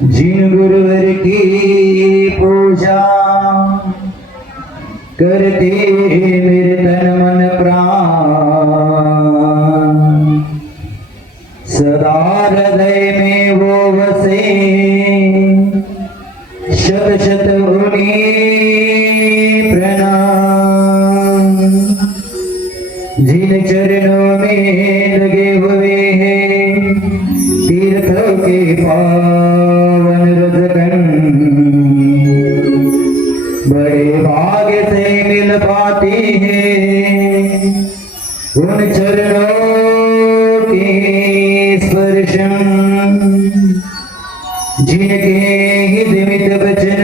जिन गुरुवर की पूजा करते मेरे तन मन प्राण, सदा हृदय में वो बसे, शत शत उन्हें प्रणाम। जिन चरणों में लगे हुए हैं तीर्थों के पावन रजकंड, बड़े भाग्य से मिल पाते हैं उन चरणों के स्पर्शन। जिनके हित मित वचन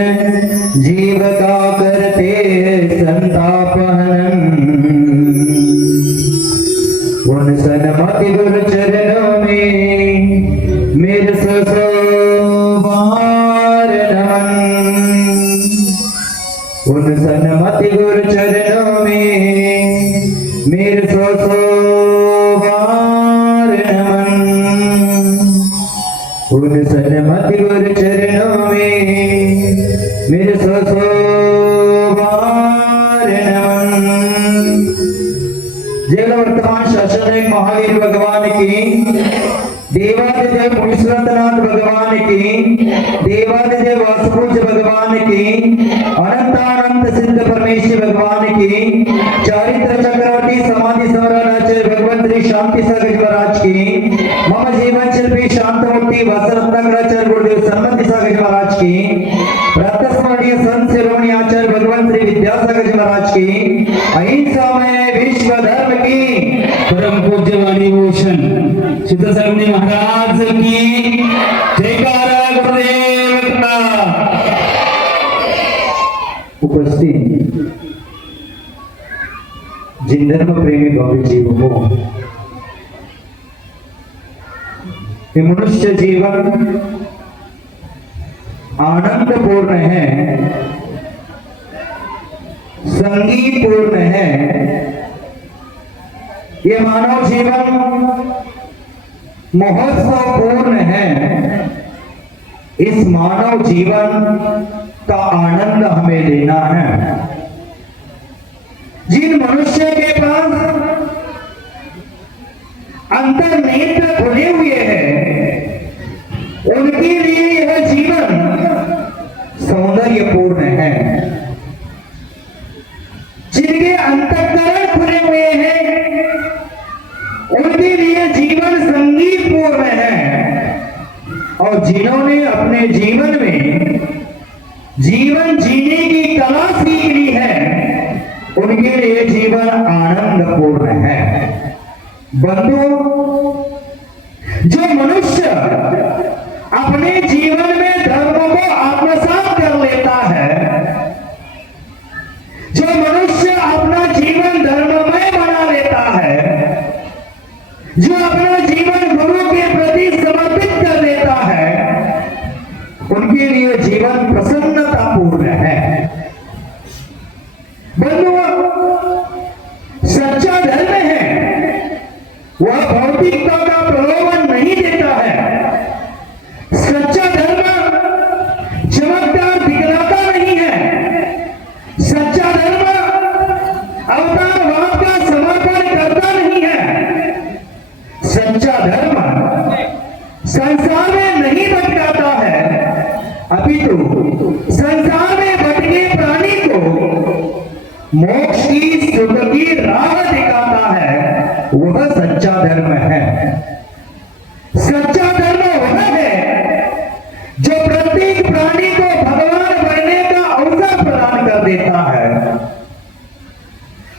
जीव का करते संतापहरण, उन सन्मति गुरु चरणों में मेरे ससोबार नमन। उन सन्मति गुरु चरणों में मेरे ससोबार नमन। उन सन्मति गुरु चरणों में मेरे ससोबार नमन। जय वर्तमान शासन महावीर भगवान की, देवादिदेव मुनीश्वरनाथ भगवान की, देवादिदेव वासुपूज्य भगवान की, अनंतानंत सिद्ध परमेश्वर भगवान की, चारित्र चक्रवर्ती समाधि समराचार्य भगवान श्री शांति सागर महाराज की, मम जीवन शिल्पी शांतमूर्ति वसरत्नाचार्य गुरुदेव सन्मति सागर महाराज की, रत्नस्मरणीय संत शिरोमणि आचार्य भगवान श्री विद्यासागर महाराज की, अहिंसामय विश्व धर्म की परम पूज्य वाणी भूषण सिद्ध सरमणि महाराज की जयकारा गुरुदेव का। उपस्थित जिन धर्म प्रेमी भव्य जीव हो, ये मनुष्य जीवन आनंद पूर्ण है, संगीत पूर्ण है। ये मानव जीवन महोत्सव पूर्ण है। इस मानव जीवन का आनंद हमें लेना है। जिन मनुष्य के पास अंतर्नेत्र खुले हुए हैं, उनके लिए यह जीवन सौंदर्यपूर्ण है। जिनके अंतःकरण खुले हुए हैं, उनके लिए जीवन संगीतपूर्ण है। और जिन्होंने अपने जीवन में जीवन जीने की कला सीख ली है, उनके लिए जीवन आनंदपूर्ण है। बंधु, जो मनुष्य अपने जीवन में धर्म को आत्मसात कर लेता है, जो मनुष्य अपना जीवन धर्ममय बना लेता है, जो अपना जीवन गुरु के प्रति समर्पित कर देता है, उनके लिए जीवन प्रसन्नतापूर्ण है। बंधुओं, सच्चा धर्म है वह भौतिकता का प्रलोभन नहीं देता है। सच्चा धर्म चमत्कार दिखलाता नहीं है। सच्चा धर्म अवतारवाद का समर्थन करता नहीं है। सच्चा धर्म संसार में नहीं भटकाता है, अपितु संसार में भटके प्राणी को मोक्ष की सुख की राह दिखाता है। वह सच्चा धर्म है। सच्चा धर्म वह है जो प्रत्येक प्राणी को भगवान बनने का अवसर प्रदान कर देता है।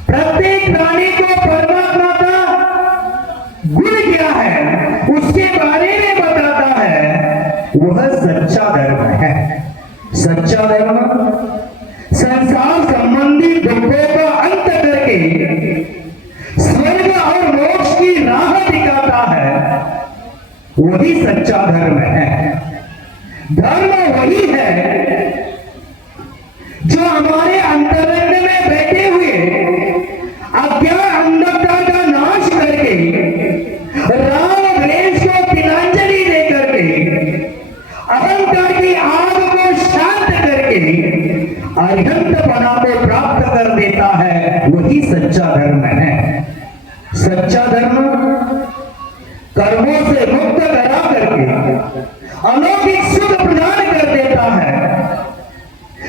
प्रत्येक प्राणी को परमात्मा का गुण क्या है उसके बारे में बताता है। वह सच्चा धर्म है। सच्चा धर्म संसार संबंधी दुखों का अंत करके स्वर्ग और मोक्ष की राह दिखाता है। वही सच्चा धर्म है। धर्म वही है जो हमारे अंतरंग में बैठे हुए अज्ञान अंधकार का नाश करके राम द्वेष को तिलांजलि देकर के अहंकार अलौकिक सुख प्रदान कर देता है,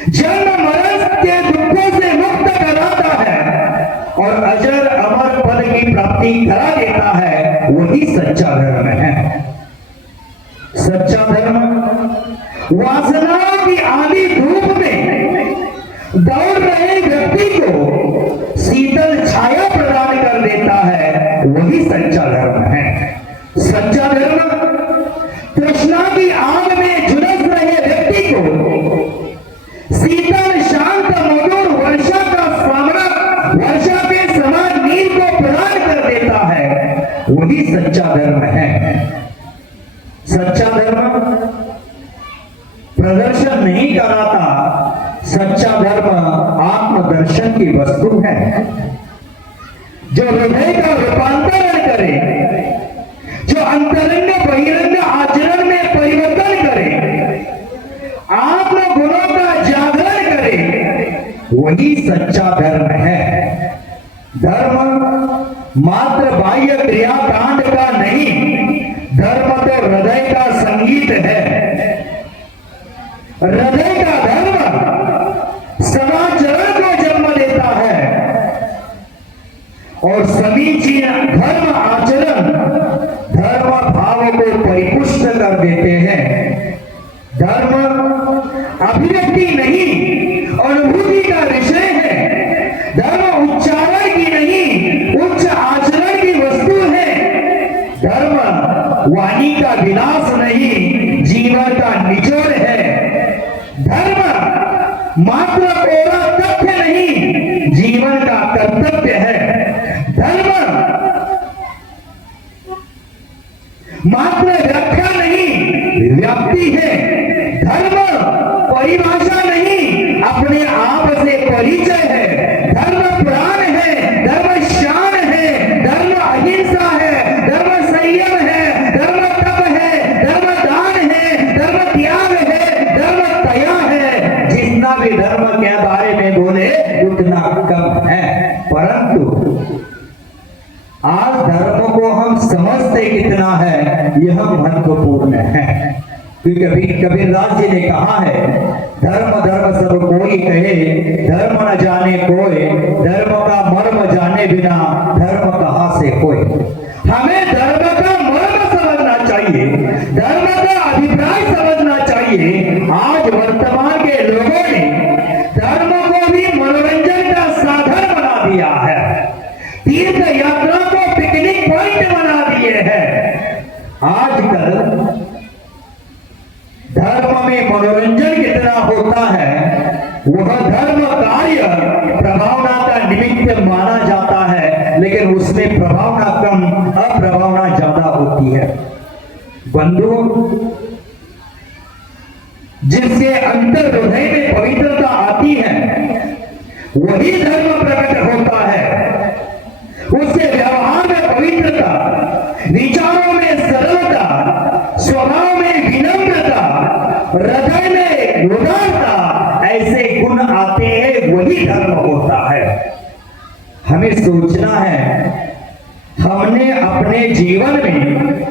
जन्म मरण के दुखों से मुक्त कराता है और अजर अमर पद की प्राप्ति करा देता है, वही सच्चा धर्म है। सच्चा धर्म वासनाओं की आधी धूप में दौड़ रहे व्यक्ति को शीतल छाया प्रदान कर देता है, वही सच्चा धर्म है। सच्चा धर्म तृष्णा की आग में झुलस रहे व्यक्ति को शीतल शांत मधुर वर्षा का सामना, वर्षा के समान नीर को प्रदान कर देता है, वही सच्चा धर्म है। सच्चा धर्म प्रदर्शन नहीं कराता, सच्चा धर्म आत्मदर्शन की वस्तु है, जो हृदय का रूपांतरण करे, जो अंतरंग बहिरंग आचरण में परिवर्तन करे, आत्म गुणों का जागरण करे, वही सच्चा धर्म है। धर्म मात्र बाह्य क्रिया कांड का नहीं, धर्म तो हृदय का संगीत है। हृदय का धर्म समाचरण को जन्म देता है और समीचीन धर्म आचरण धर्म भाव को परिपुष्ट कर देते हैं। धर्म अभिव्यक्ति नहीं, अनुभूति का विषय है। धर्म उच्चारण की नहीं, उच्च आचरण की वस्तु है। धर्म वाणी का विलास नहीं, जीवन का निचोड़ है। धर्म मात्र कोरा तथ्य नहीं, जीवन का कर्तव्य है। धर्म मात्र व्याख्या नहीं, व्याप्ति है। धर्म परिभाषा नहीं, अपने आप से परिचय है। धर्म प्राण है, धर्म शान है, धर्म अहिंसा है, धर्म संयम है, धर्म तप है, धर्म दान है, धर्म त्याग है, धर्म दया है। जितना भी धर्म के बारे में बोले उतना कम है, परंतु आज धर्म को हम समझते कितना है यह महत्वपूर्ण है। क्योंकि कबीरदास जी ने कहा है, धर्म धर्म सब कोई कहे, धर्म न जाने कोई, धर्म का मर्म जाने बिना धर्म कहां से कोई। हमें धर्म का मर्म समझना चाहिए, धर्म का अभिप्राय समझना चाहिए। आज वर्तमान के लोगों ने धर्म को भी मनोरंजन का साधन बना दिया है, तीर्थ यात्रा को पिकनिक पॉइंट बना दिए हैं। आजकल धर्म में मनोरंजन कितना होता है, वह धर्म कार्य प्रभावना का निमित्त माना जाता है, लेकिन उसमें प्रभावना कम, अप्रभावना ज्यादा होती है। बंधु, जिसके अंतर हृदय में पवित्रता आती है वही धर्म प्रकट होता है। उसके व्यवहार में पवित्रता, विचारों में सरलता, स्वभाव में विनम्रता, हृदय में उदारता, ऐसे गुण आते हैं, वही धर्म होता है। हमें सोचना है, हमने अपने जीवन में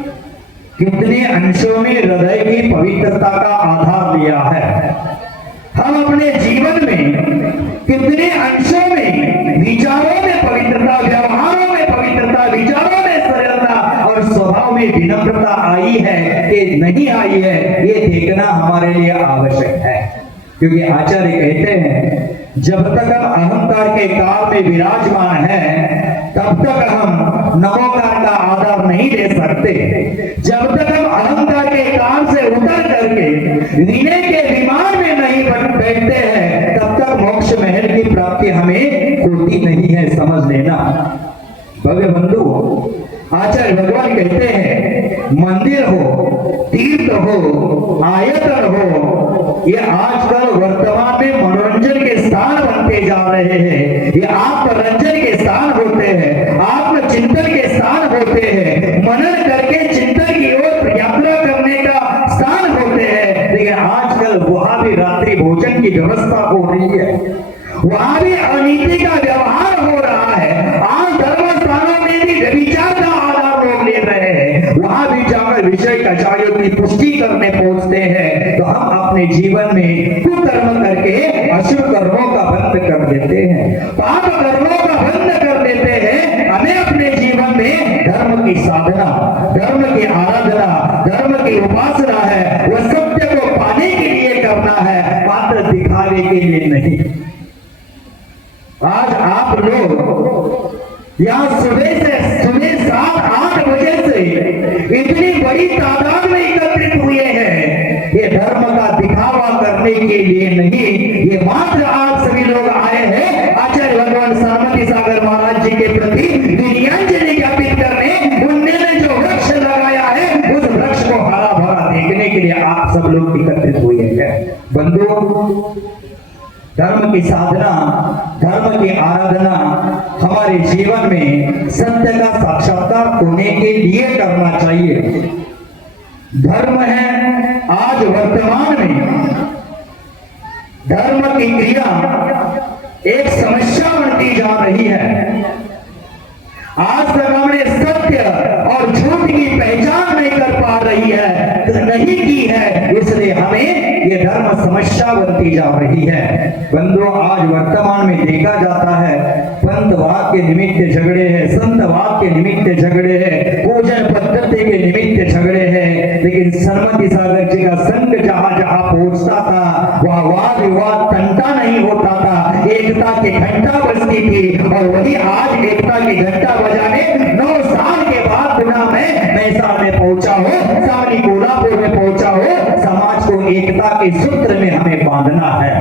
कितने अंशों में हृदय की पवित्रता का आधार लिया है। हम अपने जीवन में कितने अंशों में विचारों में पवित्रता, व्यवहारों में पवित्रता, विचारों में सरलता और स्वभाव में विनम्रता आई है कि नहीं आई है, ये देखना हमारे लिए आवश्यक है। क्योंकि आचार्य कहते हैं, जब तक हम अहंकार के काल में विराजमान हैं, तब तक हम नमोकार का आधार नहीं दे सकते। जब तक हम अहंकार के काल से उतर करके विनय के विमान में नहीं बैठते हैं, तब तक मोक्ष महल की प्राप्ति हमें होती नहीं है, समझ लेना। भव्य बंधु, आचार्य भगवान कहते हैं, मंदिर हो, तीर्थ हो, आयतन हो, ये आजकल वर्तमान में मनोरंजन के स्थान बनते जा रहे हैं। ये आत्मरंजन के स्थान होते हैं, आत्मचिंतन के स्थान होते हैं, मनन करके चिंतन की ओर यात्रा करने का स्थान होते हैं। लेकिन आजकल वहां भी रात्रि भोजन की व्यवस्था हो रही है, वहां भी अनीति का व्यवहार हो रहा है। आज धर्म स्थानों में भी व्यभिचार का आधार लोग ले रहे हैं, वहां भी जाकर विषय कचायों की पुष्टि करने पहुंचते हैं तो हम अपने जीवन में कुकर्म करके अशुभ कर्मों का बंद कर देते हैं, पाप कर्मों का बंद कर देते हैं। हमें अपने जीवन में धर्म की साधना, धर्म की आराधना, धर्म की उपासना है, वह सत्य को पाने के लिए करना है, मात्र दिखावे के लिए नहीं। आज आप लोग यहाँ सुबह 7-8 बजे से इतनी बड़ी तादाद में एकत्रित हुए हैं, ये धर्म का दिखावा करने के लिए नहीं, ये मात्र आप सभी लोग आए हैं आचार्य भगवान सरस्वती सागर महाराज जी के प्रति वीर्यांजलि ज्ञापित करने। उन्होंने जो वृक्ष लगाया है उस वृक्ष को हरा भरा देखने के लिए आप सब लोग एकत्रित हुए हैं। बंधुओं, धर्म की साधना, धर्म की आराधना हमारे जीवन में सत्य का साक्षात्कार होने के लिए करना चाहिए। धर्म है आज वर्तमान में धर्म की क्रिया एक समस्या बनती जा रही है। आज तक हमने सत्य और झूठ की पहचान नहीं कर पा रही है, नहीं की है, इसलिए हमें ये धर्म समस्या बनती जा रही है। बंधुओं, आज वर्तमान में देखा जाता है पंथवाद के निमित्त झगड़े हैं, संतवाद के निमित्त झगड़े हैं, पूजन पद्धति के निमित्त झगड़े हैं, लेकिन सरस्वती सागर जी का संघ जहां जहां पहुंचता था वहां वाद विवाद तंटा नहीं होता था, एकता की घंटा बजती थी। और वही आज एकता की घंटा बजाने 9 साल के बाद पुनः मैं मैसार में पहुंचा हूं, सावनी कोल्हापुर में पहुंचा हूं। समाज को एकता के सूत्र में हमें बांधना है,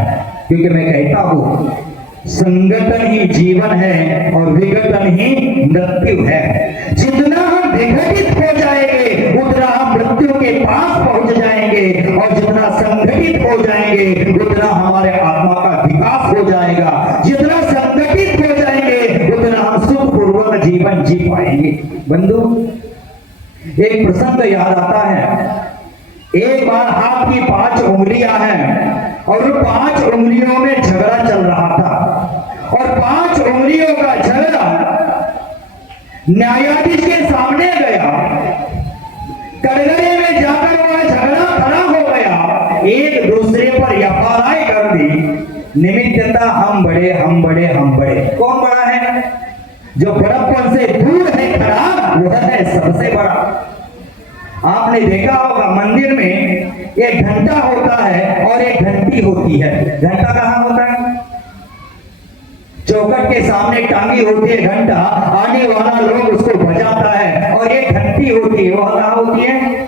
क्योंकि मैं कहता हूं संगठन ही जीवन है और विघटन ही मृत्यु है। जितना हम विघटित हो जाएंगे उतना हम मृत्यु के पास पहुंच जाएंगे, और जितना संगठित हो जाएंगे उतना हमारे आत्मा का विकास हो जाएगा। जितना संगठित हो जाएंगे उतना हम सुखपूर्वक जीवन जी पाएंगे। बंधु, एक प्रसंग याद आता है। एक बार हाथ की 5 उंगलियां हैं और 5 उंगलियों में झगड़ा चल रहा था, और 5 उंगलियों का झगड़ा न्यायाधीश के सामने गया। कटघरे में जाकर वह झगड़ा खड़ा हो गया, एक दूसरे पर एफआईआर कर दी। निमित्तता हम बड़े, हम बड़े, हम बड़े। कौन बड़ा है? जो बड़प्पन से दूर है खड़ा वह है सबसे बड़ा। आपने देखा होगा मंदिर में एक घंटा होता है और एक घंटी होती है। घंटा कहाँ होता है? चौखट के सामने टांगी होती है घंटा, आने वाला लोग उसको बजाता है। और एक घंटी होती है, वह कहाँ होती है?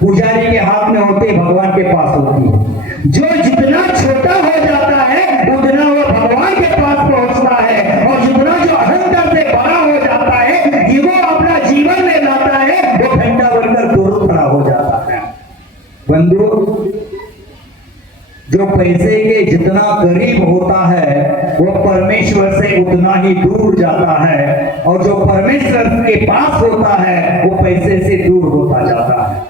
पुजारी के हाथ में होती है, भगवान के पास होती है। जो जितना छोटा हो जाता है उतना वह भगवान के पास पहुंचता है, और जितना जो अहंकार से बड़ा हो जाता है कि वो अपना जीवन में लाता है, वो घंटा बनकर दूर खड़ा हो जाता है। बंधु, जो पैसे के जितना करीब होता है वो परमेश्वर से उतना ही दूर जाता है, और जो परमेश्वर के पास होता है वो पैसे से दूर होता जाता है।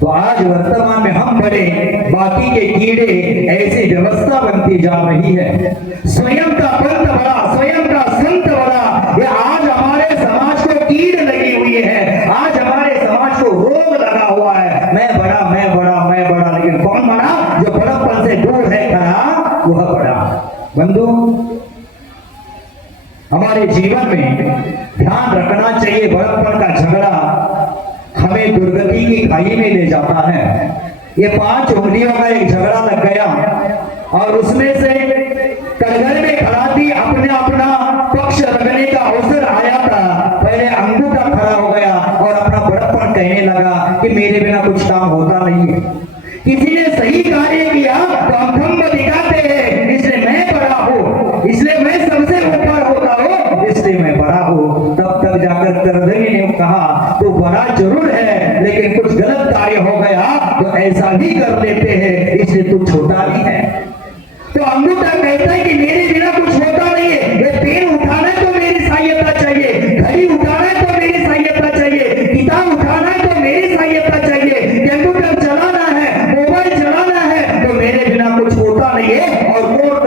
तो आज वर्तमान में हम बड़े, बाकी के कीड़े, ऐसी व्यवस्था बनती जा रही है। स्वयं का पंथ बड़ा, स्वयं का संत बड़ा, ये आज हमारे समाज को कीड़ लगी हुई है। आज हमारे समाज को रोग लगा हुआ है, मैं बड़ा, मैं बड़ा, मैं बड़ा। लेकिन कौन बड़ा? जो बड़प्पन से दूर है खड़ा, वह बड़ा। बंधु, हमारे जीवन में ध्यान रखना चाहिए, बड़प्पन का झगड़ा हमें दुर्गति की खाई में ले जाता है। ये 5 उंगलियों का एक झगड़ा लग गया, और उसमें से कटघरे में खड़ा थी, अपने अपना पक्ष रखने का अवसर आया था। पहले अंगूठा खड़ा हो गया और अपना बड़प्पन कहने लगा कि मेरे बिना कुछ काम होता नहीं है। किसी ने सही कार्य किया तो हम खंभ दिखाते हैं, इसलिए मैं बड़ा हूं, इसलिए मैं सबसे ऊपर होता हूं, इसलिए मैं बड़ा हूं। तब तक जाकर करधनी ने कहा तो बड़ा जरूर है, लेकिन कुछ गलत कार्य हो गया तो ऐसा भी कर लेते हैं, इसलिए तू छोटा भी है। तो अंगूठा कहता है कि मेरे बिना कुछ होता नहीं है। ये पेन उठाना है तो मेरी सहायता चाहिए, घड़ी उठाना है तो मेरी सहायता चाहिए, किताब उठाना है तो मेरी सहायता चाहिए, कंप्यूटर चलाना है, मोबाइल चलाना है, तो मेरे बिना कुछ होता नहीं है। और कोर्ट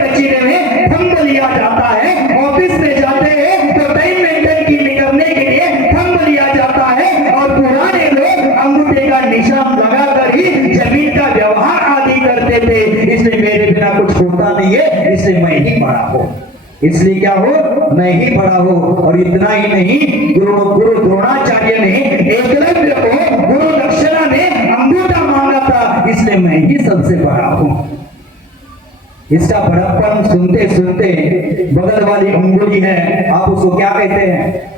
कचहरी में थंब लिया जाता है, ऑफिस में जाते हैं तो टाइम मेंटेन करने के लिए थंब लिया जाता है, और पुराने इसलिए मैं ही बड़ा हूँ। इसलिए क्या हो, मैं ही बड़ा हूँ। और इतना ही नहीं, गुरु द्रोणाचार्य ने एकलव्य को गुरु दक्षिणा ने अंगूठा मांगा था, इसलिए मैं ही सबसे बड़ा हूँ। इसका बड़प्पन सुनते सुनते बगल वाली अंगुली है, आप उसको क्या कहते हैं?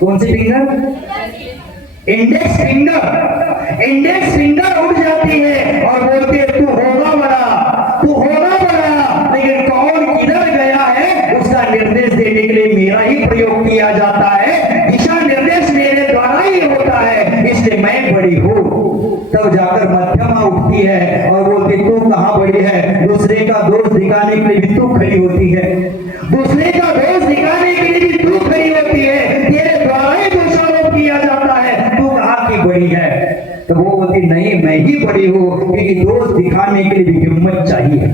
कौन सी finger? Index finger. Index finger उठ जाती है और बोलती है तू होगा बड़ा, तू होगा बड़ा। लेकिन कौन किधर गया है उसका निर्देश देने के लिए मेरा ही प्रयोग किया जाता है, दिशा निर्देश मेरे द्वारा ही होता है, इसलिए मैं बड़ी हूँ। तब जाकर मध्यमा उठती है और बोलती तू कहाँ बड़ी है, दूसरे का दोष दिखाने के लिए भी तू खड़ी होती है, दूसरे का दोष दिखाने के लिए भी तू खड़ी होती है, तेरे द्वारा ही दोषारोप किया जाता है, तू कहाँ की बड़ी है? तो वो बोलती नहीं मैं ही बड़ी हूँ, क्योंकि दोष दिखाने के लिए भी हिम्मत चाहिए,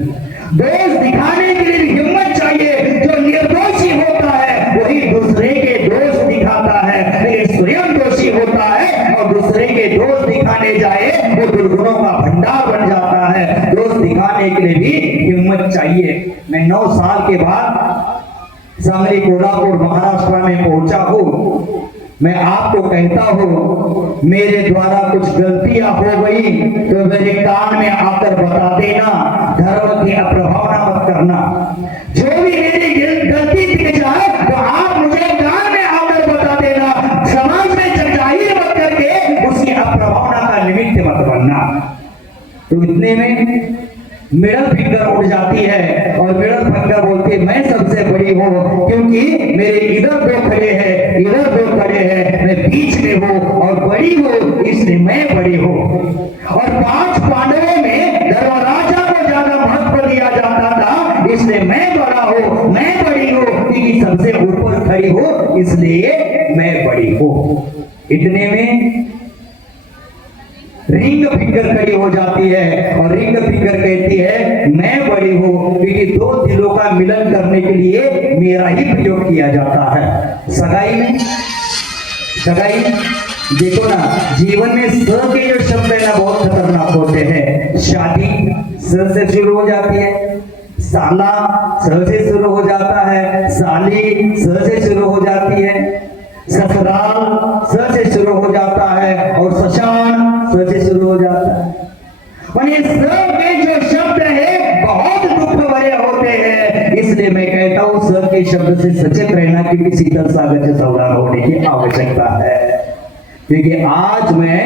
दोष दिखाने के लिए भी हिम्मत चाहिए। जो निर्दोषी होता है वही दूसरे के दोष दिखाता है, लेकिन स्वयं दोषी होता है और दूसरे के दोष दिखाने जाए वो दुर्गुणों का भंडार बन जाता है। दोष दिखाने के लिए भी हिम्मत चाहिए। मैं 9 साल के बाद सांगली कोल्हापुर महाराष्ट्र में पहुंचा हूँ। मैं आपको कहता हूँ मेरे द्वारा कुछ गलतियां हो गई तो मेरे कान में आकर बता देना, धर्म की अप्रभावना मत करना। जो भी मेरी गलती दिख जाए तो आप मुझे कान में आकर बता देना, समाज में जाहिर मत करके उसकी अप्रभावना का निमित्त मत बनना। तो इतने में मिडल फिंगर उठ जाती है और मिडल फिंगर बोलती है मैं सबसे बड़ी हूँ, क्योंकि मेरे इधर 2 खड़े हैं, इधर 2 खड़े हैं, मैं बीच में हूँ और बड़ी हूँ, इसलिए मैं बड़ी हूँ। और 5 पांडवों में धर्मराजा को ज्यादा महत्व दिया जाता था, इसलिए मैं बड़ा हूँ, मैं बड़ी हूँ, क्योंकि सबसे ऊपर खड़ी हूँ इसलिए मैं बड़ी हूँ। इतने में रिंग फिंगर खड़ी हो जाती है और रिंग फिंगर कहती है मैं बड़ी हूँ, क्योंकि 2 दिलों का मिलन करने के लिए मेरा ही प्रयोग किया जाता है। सगाई में, सगाई देखो ना, जीवन में स के जो शब्द है ना बहुत खतरनाक होते हैं। शादी स से शुरू हो जाती है, साला स से शुरू हो जाता है, साली स से शुरू हो जाती है, ससुराल स से शुरू हो जाता है और शशान स से शुरू हो जाता है। और ये सब के जो शब्द है बहुत दुख भरे होते हैं, इसलिए मैं कहता हूँ स के शब्द से सचेत रहना, क्योंकि शीतल सागर से सावधान होने की आवश्यकता है। क्योंकि आज मैं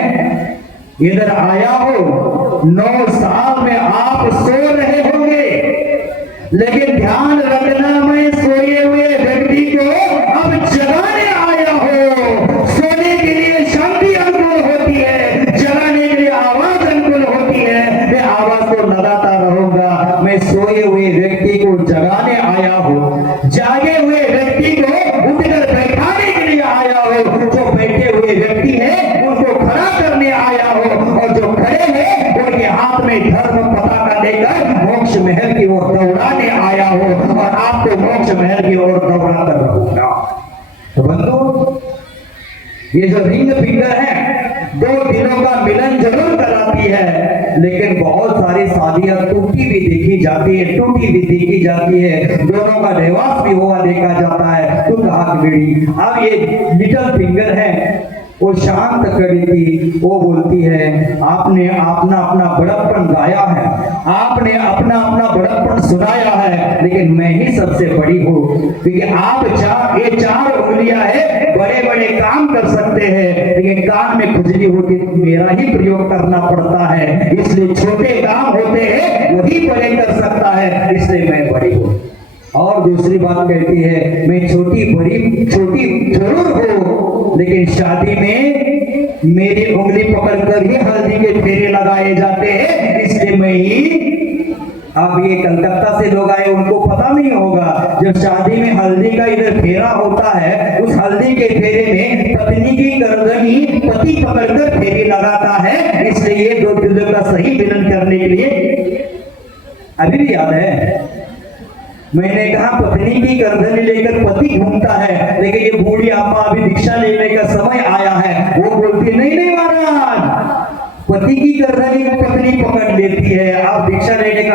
इधर आया हूँ, 9 साल में आप सो रहे होंगे, लेकिन ध्यान रखना मैं सोए हुए व्यक्ति को अब जगाने आया हूँ। सोने के लिए शांति अनुकूल होती है, जगाने के लिए आवाज अनुकूल होती है। मैं आवाज को लगाता रहूंगा। मैं सोए हुए व्यक्ति को जगाने आया हूँ, जागे हुए व्यक्ति को उठकर बैठाने के लिए आया हूँ, जो बैठे हुए व्यक्ति है उनको खड़ा करने आया हूँ, और जो खड़े हैं उनके हाथ में धर्म पताका लेकर मोक्ष महल की ओर दौड़ाने आया हूँ, और आपको मोक्ष महल की ओर दौड़ा कर रहूंगा। तो बंधु, ये जो रिंग फिंगर है 2 दिलों का मिलन जरूर कराती है, लेकिन बहुत सारी शादियां टूटी भी देखी जाती है, टूटी भी देखी जाती है, दोनों का डिवोर्स भी हुआ देखा जाता है। तू कहा कि बेड़ी, अब ये लिटिल फिंगर है वो शांत खड़ी थी, वो बोलती है आपने अपना अपना बड़प्पन गाया है, आपने अपना अपना बड़प्पन सुनाया है, लेकिन मैं ही सबसे बड़ी हूँ, क्योंकि आप ये 4 उंगलियां है, बड़े बड़े काम कर सकते हैं, लेकिन कान में खुजली होती मेरा ही प्रयोग करना पड़ता है, इसलिए छोटे काम होते हैं वही बड़े कर सकता है, इसलिए मैं बड़ी हूँ। और दूसरी बात कहती है मैं छोटी जरूर हूँ, लेकिन शादी में मेरी उंगली पकड़कर ही हल्दी के फेरे लगाए जाते हैं, इसलिए मैं ही। अब ये कलकत्ता से लोग आए, उनको पता नहीं होगा, जब शादी में हल्दी का इधर फेरा होता है, उस हल्दी के फेरे में पत्नी की गर्दनी पति पकड़कर फेरे लगाता है, इसलिए ये 2 दिलों का सही मिलन करने के लिए। अभी भी याद है मैंने कहा पत्नी की गर्दन लेकर पति घूमता है, लेकिन ये बूढ़ी अम्मा अभी भिक्षा लेने का समय आया है, वो बोलती नहीं महाराज, पति की गर्दन को पत्नी पकड़ लेती है, आप भिक्षा लेने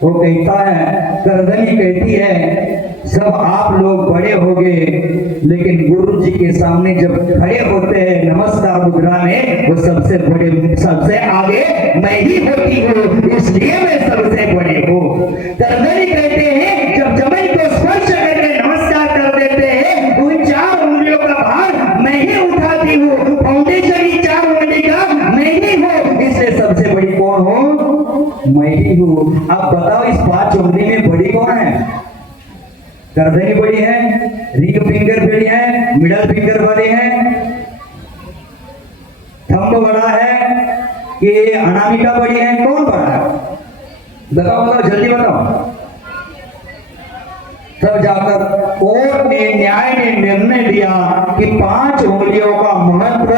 वो कहता है, करधनी कहती है सब आप लोग बड़े हो गए, लेकिन गुरु जी के सामने जब खड़े होते हैं नमस्कार मुद्रा में, वो सबसे बड़े सबसे आगे मैं ही होती हूँ, इसलिए मैं सबसे बड़े हूँ। करधनी कहते हैं जब जमीन को स्पर्श करके नमस्कार कर देते हैं, उन 4 उंगलियों का भार मैं ही उठाती हूँ, फाउंडेशन की 4 उंगली का मैं ही हूँ, इसलिए सबसे बड़ी कौन हो? मैं ही हूँ। आप बताओ इस 5 उंगली में बड़ी कौन है? करधनी बड़ी है, रिंग फिंगर बड़ी है, मिडल फिंगर बड़ी है, थंब बड़ा है कि अनामिका बड़ी है, कौन बड़ा है? बताओ बताओ जल्दी बताओ। तब जाकर कोर्ट ने न्याय ने निर्णय दिया कि 5 उंगलियों का महत्व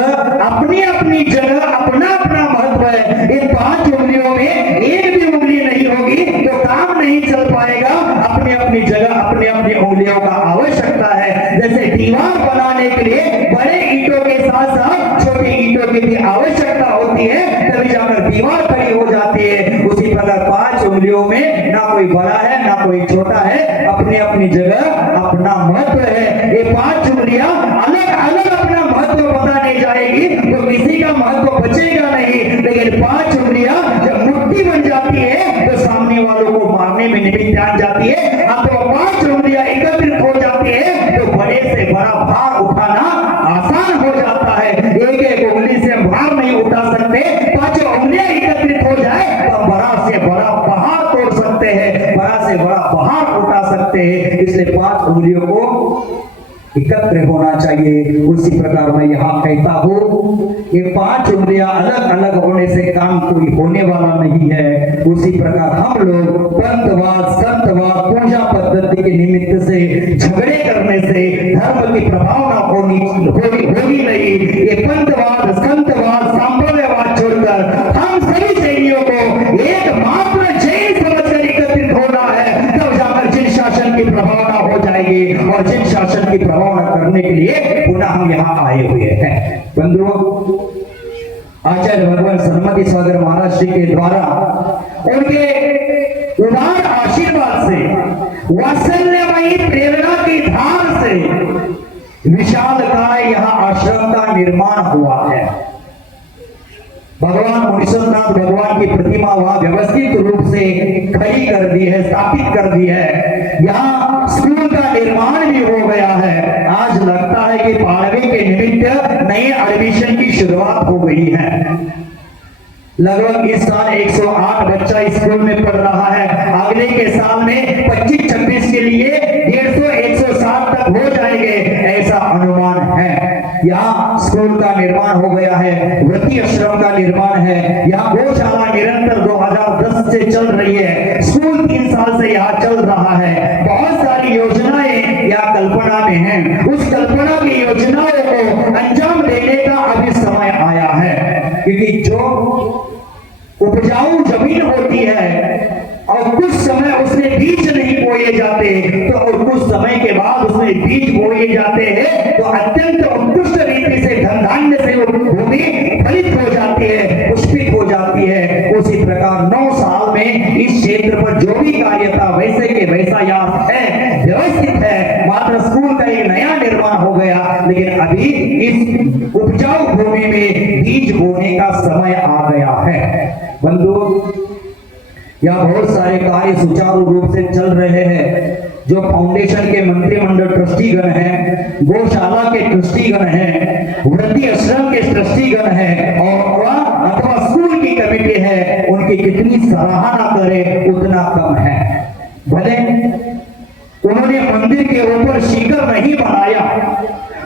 अपनी अपनी जगह अपना अपना महत्व है। इन 5 उंगलियों में एक भी उंगली नहीं होगी तो काम नहीं चल पाएगा। अपनी अपनी जगह अपनी अपनी उंगलियों का आवश्यकता है। जैसे दीवार बनाने के लिए बड़े ईंटों के साथ साथ छोटी ईंटों की भी आवश्यकता होती है, तभी जाकर दीवार खड़ी हो जाती है। उसी प्रकार 5 उंगलियों में ना कोई बड़ा है ना कोई छोटा है, अपनी अपनी जगह अपना महत्व है। ये 5 उंगलियां अलग अलग अपना महत्व बताने जाएगी तो किसी का महत्व बचेगा नहीं, लेकिन 5 उंगलियां जब मुट्ठी बन जाती है तो सामने वालों को मारने में निमित्त जान जाती है। अब तो 5 उंगलियां एकत्रित हो जाती है तो बड़े से बड़ा भार उठाना आसान हो जाता है। एक एक उंगली से भार नहीं उठा सकते, 5 उंगलियां एकत्रित हो जाए तो बड़ा से बड़ा पहाड़ तोड़ सकते हैं, बड़ा से बड़ा पहाड़ उठा सकते हैं। इसलिए 5 उंगलियों को एकत्र होना चाहिए। उसी प्रकार मैं यहाँ कहता हूँ ये 5 उंगलियां अलग अलग होने से काम कोई होने वाला नहीं है। उसी प्रकार हम लोग पंथवाद संतवाद पूजा पद्धति के निमित्त से झगड़े करने से धर्म की प्रभावना होगी नहीं। ये पंथवाद संतवाद सांप्रदायवाद छोड़कर हम सभी जैनियों को एकमात्र जैन समझकर एकत्रित होना है, तब जाकर जिन शासन की प्रभावना हो जाएगी। और जिन शासन की प्रभावना करने के लिए पुनः हम यहाँ आए हुए हैं। बंधुओं, आचार्य भगवान सन्मति सागर महाराज जी के द्वारा उनके उदार आशीर्वाद से वात्सल्यमयी प्रेरणा की धार से विशालकाय यहाँ आश्रम का निर्माण हुआ है। भगवान मुनीश्वरनाथ भगवान की प्रतिमा वहां व्यवस्थित रूप से खड़ी कर दी है, स्थापित कर दी है। यहाँ स्कूल का निर्माण भी हो गया है। आज लगता है कि 12वीं के निमित्त नए एडमिशन की शुरुआत हो गई है। लगभग इस साल 108 बच्चा स्कूल में पढ़ रहा है। अगले के साल में 25-26 के लिए 150-160 तक हो जाएंगे, ऐसा अनुमान है। यहाँ स्कूल का निर्माण हो गया है, व्रती आश्रम का निर्माण है। यहाँ गौशाला निरंतर 2010 से चल रही है। स्कूल 3 साल से यहाँ चल रहा है। बहुत सारी योजनाएं यहाँ कल्पना में हैं। उस कल्पना की योजनाओं को अंजाम देने का अभी समय आया है, क्योंकि जो उपजाऊ जमीन होती है और कुछ समय उसमें बीज नहीं बोए जाते तो और कुछ समय के बाद उसमें बीज बोए जाते हैं तो अत्यंत उत्कृष्ट रीति से धन धान्य से वो भूमि फलित हो जाती है, पुष्पित हो जाती है। उसी प्रकार 9 साल में इस क्षेत्र पर जो भी कार्य था वैसे के वैसा यहाँ है, व्यवस्थित है। मात्र स्कूल का एक नया निर्माण हो गया, लेकिन अभी इस उपजाऊ भूमि में बीज बोने का समय आ गया है। बंधु, यहाँ बहुत सारे कार्य सुचारू रूप से चल रहे हैं। जो फाउंडेशन के मंत्रिमंडल ट्रस्टीगण हैं, गौशाला के ट्रस्टीगण हैं, वृद्धि आश्रम के ट्रस्टीगण हैं और अथवा स्कूल की कमेटी है, उनकी कितनी सराहना करें उतना कम है। भले उन्होंने मंदिर के ऊपर शिखर नहीं बनाया,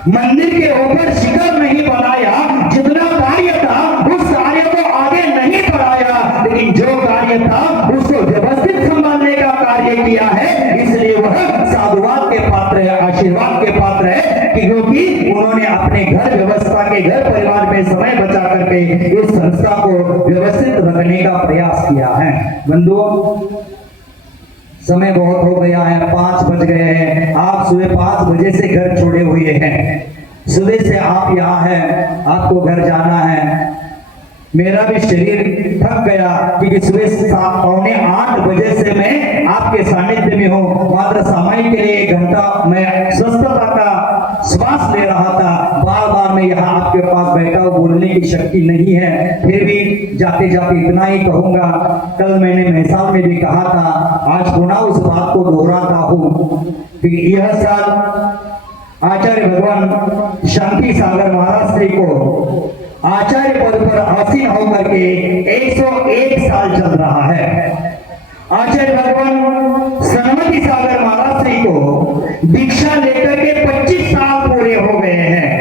मंदिर के ऊपर शिखर नहीं बनाया, जितना कार्य था उस कार्य को आगे नहीं बढ़ाया, लेकिन जो कार्य था उसको व्यवस्थित संभालने का कार्य किया है। इसलिए वह साधुवाद के पात्र है, आशीर्वाद के पात्र है, क्योंकि उन्होंने अपने घर व्यवस्था के घर परिवार में समय बचा करके इस संस्था को व्यवस्थित रखने का प्रयास किया है। बंधुओं, समय बहुत हो गया है, 5 बज गए हैं। आप सुबह 5 बजे से घर छोड़े हुए हैं। सुबह से आप यहाँ हैं, आपको घर जाना है। मेरा भी शरीर थक गया क्योंकि सुबह 7:45 से मैं आपके सानिध्य में हूँ। मात्र समय के लिए 1 घंटा मैं स्वस्थता का श्वास ले रहा था। बार बार मैं यहाँ आपके पास बैठा हूँ, बोलने की शक्ति नहीं है, फिर भी जाते जाते इतना ही कहूंगा। कल मैंने महसाल में भी कहा था, आज पुनः उस बात को दोहराता हूँ कि यह साल आचार्य भगवान शांति सागर महाराज श्री को आचार्य पद पर आसीन होकर के 101 साल चल रहा है। आचार्य भगवान सन्मति सागर महाराज श्री को दीक्षा लेकर के 25 साल पूरे हो गए हैं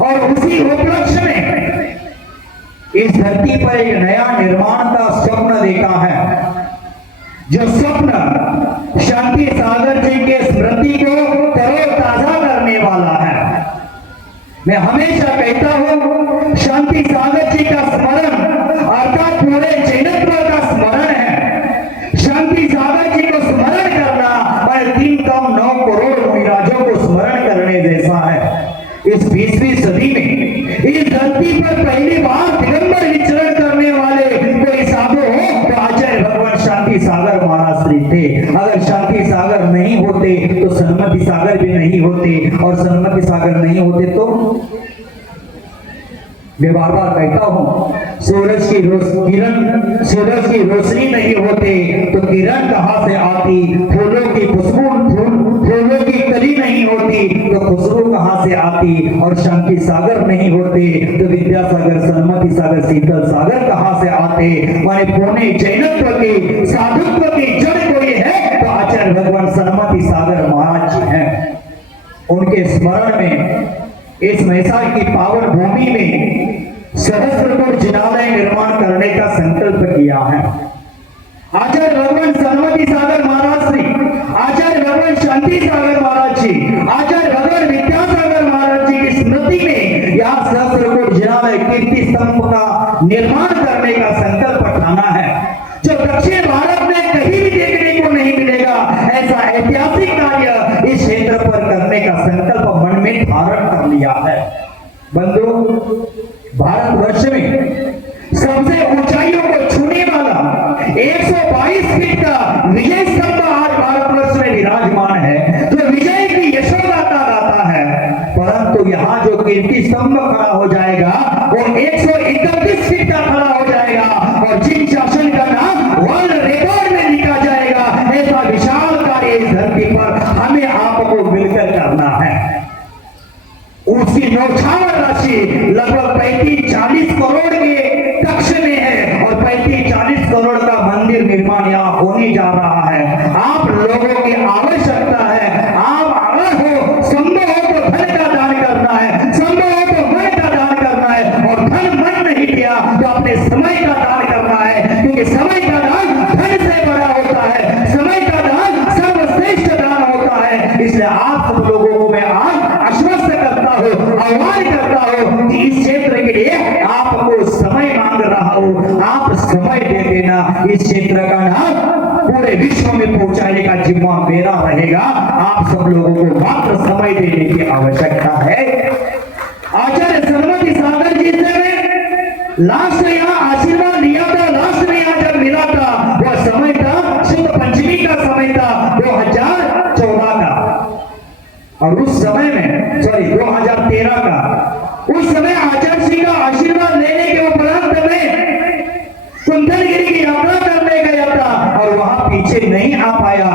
और उसी उपलक्ष्य में इस धरती पर एक नया निर्माण का स्वप्न देखा है, जो स्वप्न शांति सागर जी के स्मृति को तरोताजा करने वाला है। मैं हमेशा कहता हूं, शांति सागर जी का स्मरण अर्थात पूरे जैनत्व का स्मरण है। शांति सागर जी को स्मरण करना और 3.9 करोड़ विराजों को स्मरण करने जैसा है। इस 20वीं सदी में इस धरती पर पहली बार दिगंबर विचरण करने वाले कोई साधु हो तो आचार्य भगवान शांति सागर महाराज श्री थे। अगर शांति सागर नहीं होते तो सन्मति सागर भी नहीं होते, और सन्मति सागर नहीं होते तो मैं बार बार कहता हूं, सूरज की रोशनी नहीं होते तो किरण कहां से आती, फूलों की खुशबू फूलों की कली नहीं होती तो खुशबू कहां से आती, और शांति सागर नहीं होते तो विद्यासागर, सन्मति सागर, शीतल सागर कहां से आते। माने पुणे जैनत्व की साधुत्व की जड़ कोई है तो आचार्य भगवान सन्मति सागर महाराज जी हैं। उनके स्मरण में इस मैसार की पावन भूमि में सहस्त्रकोट जिनालय निर्माण करने का संकल्प किया है। आचार्य भगवान सन्मति सागर महाराज श्री, आचार्य भगवान शांति सागर महाराज जी, आचार्य भगवान विद्यासागर महाराज जी की स्मृति में यहाँ सहस्त्रकोट जिनालय कीर्ति स्तंभ का निर्माण करने का संकल्प ठाना है, जो दक्षिण भारत में कहीं भी देखने को नहीं मिलेगा। ऐसा ऐतिहासिक कार्य इस क्षेत्र पर करने का संकल्प मन में धारण कर लिया है। बंधु, भारतवर्ष में सबसे ऊंचाइयों को छूने वाला 122 फीट का विजय स्तंभ आज भारतवर्ष में विराजमान है, जो विजय की यशोगाथा गाता है। परंतु यहाँ जो कीर्ति स्तंभ खड़ा हो जाएगा वो 131 फीट का खड़ा हो जाएगा, और जिन शासन का नाम वर्ल्ड रिकॉर्ड में लिखा जाएगा। ऐसा विशाल कार्य इस धरती पर हमें आपको मिलकर करना है। उसकी न्यौछावर राशि लगभग 35-40 करोड़ के कक्ष में है, और 35-40 करोड़ का मंदिर निर्माण यहाँ होने जा रहा है। आप लोगों की आवश्यकता है, आप अगर हो, संभव हो तो धन का दान करना है, संभव हो तो मन का दान करना है, और धन मन नहीं दिया तो अपने समय का दान करना है, क्योंकि समय का दान धन से बड़ा होता है, समय का दान सर्वश्रेष्ठ दान होता है। इसलिए आप सब लोगों को मैं आज आश्वस्त करता हूँ, आह्वान करता हूँ कि इस क्षेत्र के लिए आपको समय मांग रहा हूँ, आप समय दे देना। इस क्षेत्र का नाम पूरे विश्व में पहुंचाने का जिम्मा मेरा रहेगा। आप सब लोगों को मात्र समय देने की आवश्यकता है। आचार्य सन्मति सागर जी से लास्ट यहाँ आशीर्वाद लिया था, लास्ट में यहाँ जब मिला था वह समय था शुद्ध पंचमी का समय था 2014 का, और उस समय में 2013 का, उस समय आचार्य श्री का आशीर्वाद लेने के उपरांत में कुंदलगिरी की यात्रा करने गया था और वहां पीछे नहीं आ पाया।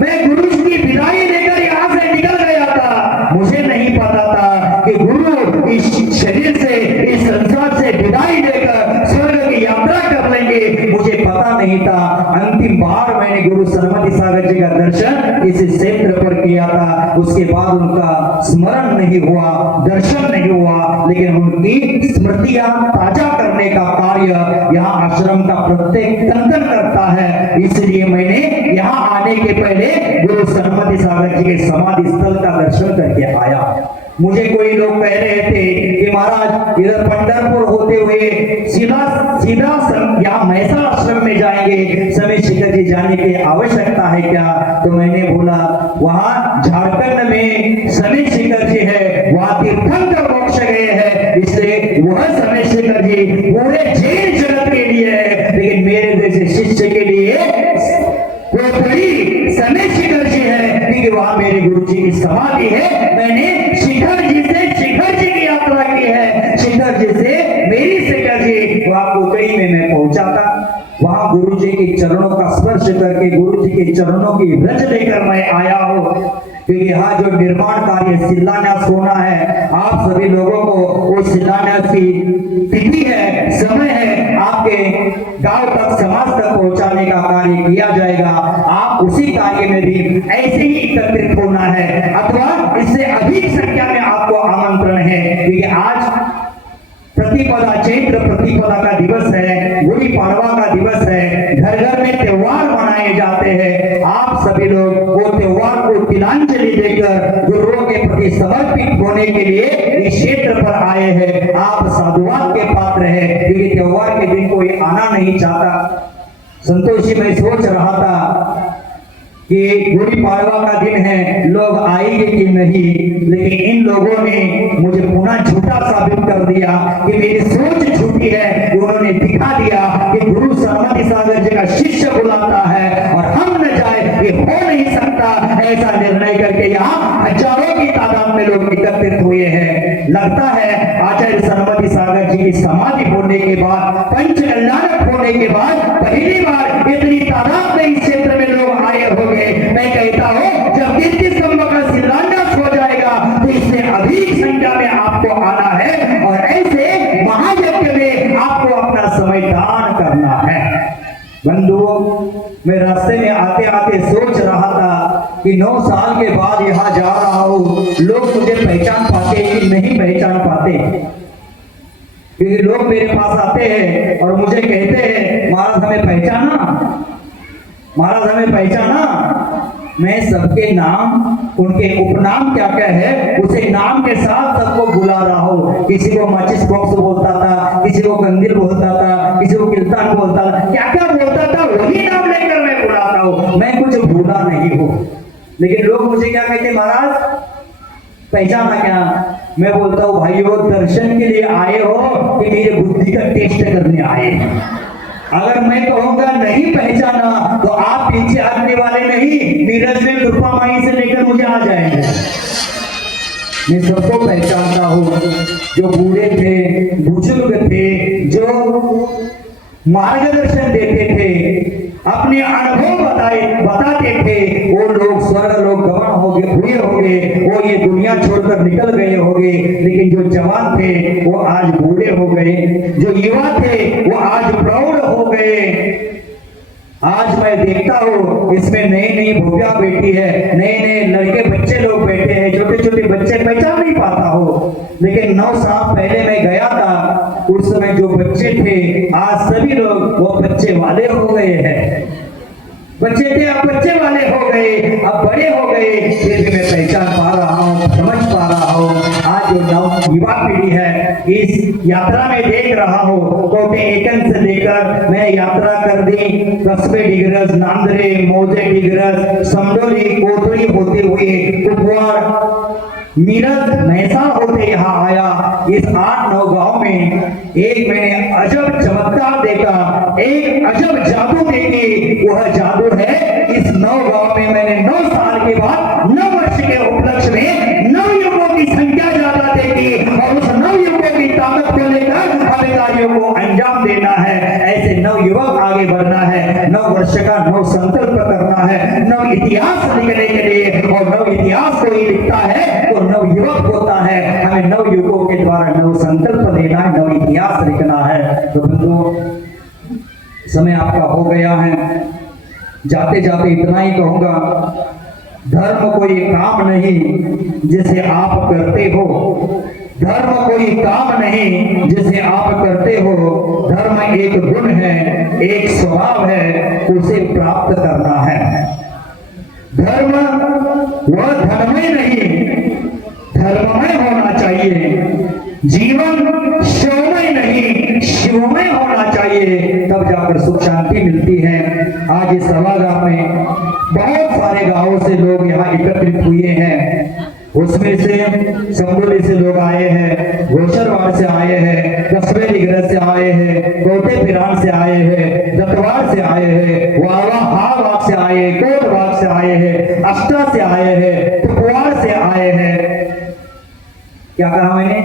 मैं गुरु की विदाई लेकर यहाँ से निकल गया था। मुझे नहीं पता था कि गुरु इस शरीर से, इस संसार से विदाई लेकर स्वर्ग की यात्रा कर लेंगे, मुझे पता नहीं था। अंतिम बार मैंने गुरु सन्मति सागर जी का दर्शन इस क्षेत्र पर किया था। उसके बाद उनका स्मरण नहीं हुआ, दर्शन नहीं हुआ, लेकिन उनकी स्मृतियां ताजा करने का कार्य यहाँ आश्रम का प्रत्येक तंत्र करता है। इसलिए मैंने यहाँ आने के पहले गुरु सन्मति सागर जी के समाधि स्थल का दर्शन करके आया। मुझे कोई लोग कह रहे थे कि महाराज इधर पंढरपुर होते हुए सीधा यहाँ महसा आश्रम में जाएंगे, समय शिखर जी जाने की आवश्यकता है क्या? तो मैंने बोला वहाँ झारखंड में समय शिखर जी है, वहाँ तीर्थंकर मोक्ष गए हैं, इसलिए वह वहां मेरे गुरु जी की समाधि है। मैंने शिखर जी से शिखर जी की यात्रा की है, शिखर जी से मेरी शिखर जी वहां कोकड़ी में मैं पहुंचा था। वहां गुरु जी के चरणों का स्पर्श करके गुरु जी के चरणों की रज लेकर मैं आया हूं। क्योंकि यहाँ जो निर्माण कार्य शिलान्यास होना है, आप सभी लोगों को वो शिलान्यास की तिथि है, समय है, आपके गांव तक समाज तक पहुंचाने का कार्य किया जाएगा। आप उसी कार्य में भी ऐसे ही एकत्रित होना है अथवा इससे अधिक संख्या में आपको आमंत्रण है। क्योंकि आज प्रतिपदा चैत्र प्रतिपदा का दिवस है, गुड़ी पाड़वा का दिवस है, घर घर में त्योहार मनाए जाते हैं। आप सभी लोग वो त्योहार को तिलांजलि देकर गुरुओं के प्रति समर्पित होने के लिए इस क्षेत्र पर आए हैं। आप साधुवाद के पात्र हैं, क्योंकि त्योहार के दिन कोई आना नहीं चाहता। संतोष जी, मैं सोच रहा था कि गुड़ी पाड़वा का दिन है, लोग आएंगे कि नहीं, लेकिन इन लोगों ने मुझे पुनः झूठा साबित कर दिया कि मेरी सोच झूठी है। उन्होंने दिखा दिया कि गुरु सरमति सागर जी का शिष्य बुलाता है और हम न जाए, ये हो नहीं सकता। ऐसा निर्णय करके यहाँ हजारों की तादाद में लोग एकत्रित हुए हैं। लगता है आचार्य सरमति सागर जी की समाधि होने के बाद, पंच कल्याणक होने के बाद पहली बार इतनी तादाद में इस क्षेत्र में लोग आए होंगे। मैं कहता हूं जब 33 स्तंभ का शिलान्यास हो जाएगा तो इससे अधिक संख्या में आपको आना है और ऐसे महायज्ञ में आपको अपना समय दान करना है। बंधुओं, मैं रास्ते में आते आते सोच रहा था कि 9 साल के बाद यहाँ जा रहा हूँ, लोग मुझे पहचान पाते कि नहीं पहचान पाते। क्योंकि लोग मेरे पास आते हैं और मुझे कहते हैं महाराज हमें पहचाना, महाराज हमें पहचाना। मैं सबके नाम, उनके उपनाम क्या क्या है, उसे नाम के साथ सबको बुला रहा हूँ। किसी को माचिस बॉक्स बोलता था, किसी को कंदील बोलता था, किसी को किल्तान बोलता था, क्या क्या बोलता था वही नाम लेकर मैं बुलाता हूँ। मैं कुछ भूला नहीं हूँ। लेकिन लोग मुझे क्या कहते, महाराज पहचाना क्या? मैं बोलता हूँ भाइयों, दर्शन के लिए आए हो कि मेरे बुद्धि का टेस्ट करने आए? अगर मैं कहूंगा नहीं पहचाना तो आप पीछे हटने वाले नहीं, नीरज में कृपा माई से लेकर मुझे आ जाएंगे। मैं सबको पहचानता हूँ, जो बूढ़े थे, बुजुर्ग थे, जो मार्गदर्शन देते थे, अपने अनुभव बताते थे, वो लोग स्वर्ग लोग गमन हुए होंगे, वो ये दुनिया छोड़कर निकल गए होंगे। लेकिन जो जवान थे वो आज बूढ़े हो गए, जो युवा थे वो आज प्रौढ़ हो गए। आज मैं देखता हूँ इसमें नई नई भूमिया बैठी है, नए नए लड़के बच्चे लोग बैठे हैं, छोटे छोटे बच्चे पहचान नहीं पाता हो। लेकिन 9 साल पहले मैं गया था, उस समय जो बच्चे थे आज सभी लोग वो बच्चे वाले हो गए हैं। बच्चे थे अब बच्चे वाले हो गए, अब बड़े हो गए। फिर भी मैं पहचान पा रहा हूँ, समझ पा रहा हूँ। आज जो नव युवा पीढ़ी है इस यात्रा में देख रहा हूँ, कोटे एकन से लेकर मैं यात्रा कर दी कस्बे डिगरस, नांदरे, मौजे डिगरस, समडोली, कोटड़ी होते हुए कुपवाड़, मीरत, महसा होते यहाँ आया। इस 8-9 गांव में एक मैंने अजब चमत्कार देखा, एक अजब जादू देखी। वह जादू है इस 9 गांव में मैंने 9 साल के बाद 9 वर्ष के उपलक्ष्य में 9 युगों की संख्या ज्यादा देखी और उस 9 युगों की ताकत को लेकर हमें कार्यों को अंजाम देना है। ऐसे 9 युवक आगे बढ़ना है, 9 वर्ष का 9 संकल्प करना है, 9 इतिहास लिखने के लिए। और 9 इतिहास कोई लिखता है तो 9 युवक होता है। हमें 9 युगों के द्वारा 9 संकल्प देना है, 9 इतिहास लिखना है। तो बंधुओं, समय आपका हो गया है। जाते जाते इतना ही कहूंगा, धर्म कोई काम नहीं जिसे आप करते हो, धर्म कोई काम नहीं जिसे आप करते हो। धर्म एक गुण है, एक स्वभाव है, उसे प्राप्त करना है। धर्म वह धर्ममय नहीं, धर्ममय होना चाहिए। जीवन शिवमय नहीं, शिवमय होना चाहिए, तब जाकर सुख शांति मिलती है। आज इस सभागाह में बहुत सारे गांवों से लोग यहाँ एकत्रित हुए हैं। उसमें से समडोली से लोग आए हैं, घोषरवाड़ से आए हैं, कस्बे डिगरस से आए हैं, कोटे फिरान से आए हैं, दतवार से आए हैं, वावा हावाग से आए, कोटवाग से आए हैं, अस्टा से आए हैं, कुपवाड़ से आए हैं। क्या कहा मैंने?